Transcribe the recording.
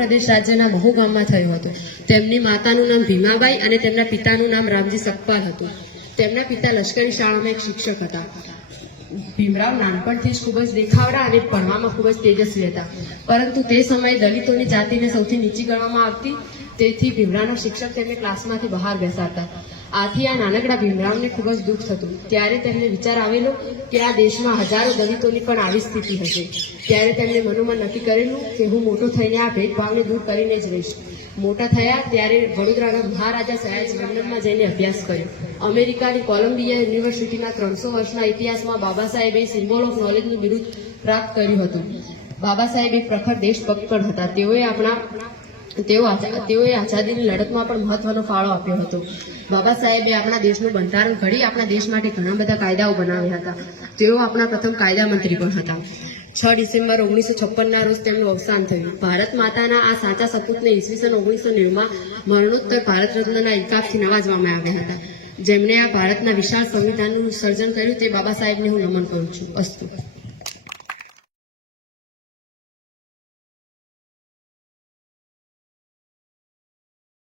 મધ્યપ્રદેશ રાજ્યના મહુ ગામમાં થયો હતો. તેમની માતાનું નામ ભીમાબાઈ અને તેમના પિતાનું નામ રામજી સકપાલ હતું. તેમના પિતા લશ્કરી શાળામાં એક શિક્ષક હતા. ભીમરાવ નાનપણથી જ ખૂબ જ દેખાવડા અને ભણવામાં ખૂબ જ તેજસ્વી હતા, પરંતુ તે સમયે દલિતોની જાતિને સૌથી નીચી ગણવામાં આવતી, તેથી ભીમરાવના શિક્ષક તેમને ક્લાસમાંથી બહાર બેસાડતા. આથી આ નાનકડા ભીમરાવને ખૂબ જ દુઃખ થતું. ત્યારે તેમને વિચાર આવેલો કે આ દેશમાં હજારો દલિતોની પણ આવી સ્થિતિ હશે. ત્યારે તેમણે મનોમન નક્કી કરેલું કે હું મોટો થઈને આ ભેદભાવને દૂર કરીને જ રહીશ. મોટા થયા ત્યારે વડોદરાના મહારાજા સયાજ લંડનમાં જઈને અભ્યાસ કર્યો. અમેરિકાની કોલંબિયા યુનિવર્સિટીના 300 વર્ષના ઇતિહાસમાં બાબા સાહેબે સિમ્બોલ ઓફ નોલેજનું બિરુદ પ્રાપ્ત કર્યું હતું. બાબા સાહેબ એક પ્રખર દેશભક્ત પણ હતા. તેઓએ આઝાદીની લડતમાં પણ મહત્વનો ફાળો આપ્યો હતો. બાબા સાહેબે આપણા દેશનું બંધારણ ઘડી આપણા દેશ માટે ઘણા બધા કાયદાઓ બનાવ્યા હતા. તેઓ આપણા પ્રથમ કાયદા મંત્રી પણ હતા. 6 ડિસેમ્બર 1956ના રોજ તેમનું અવસાન થયું. ભારત માતાના આ સાચા સપૂતને ઈસવીસન 1990માં મરણોત્તર ભારત રત્નના ઇલ્કાબથી નવાજવામાં આવ્યા હતા. જેમણે આ ભારતના વિશાળ સંવિધાનનું સર્જન કર્યું તે બાબા સાહેબને હું નમન કરું છું. અસ્તુ.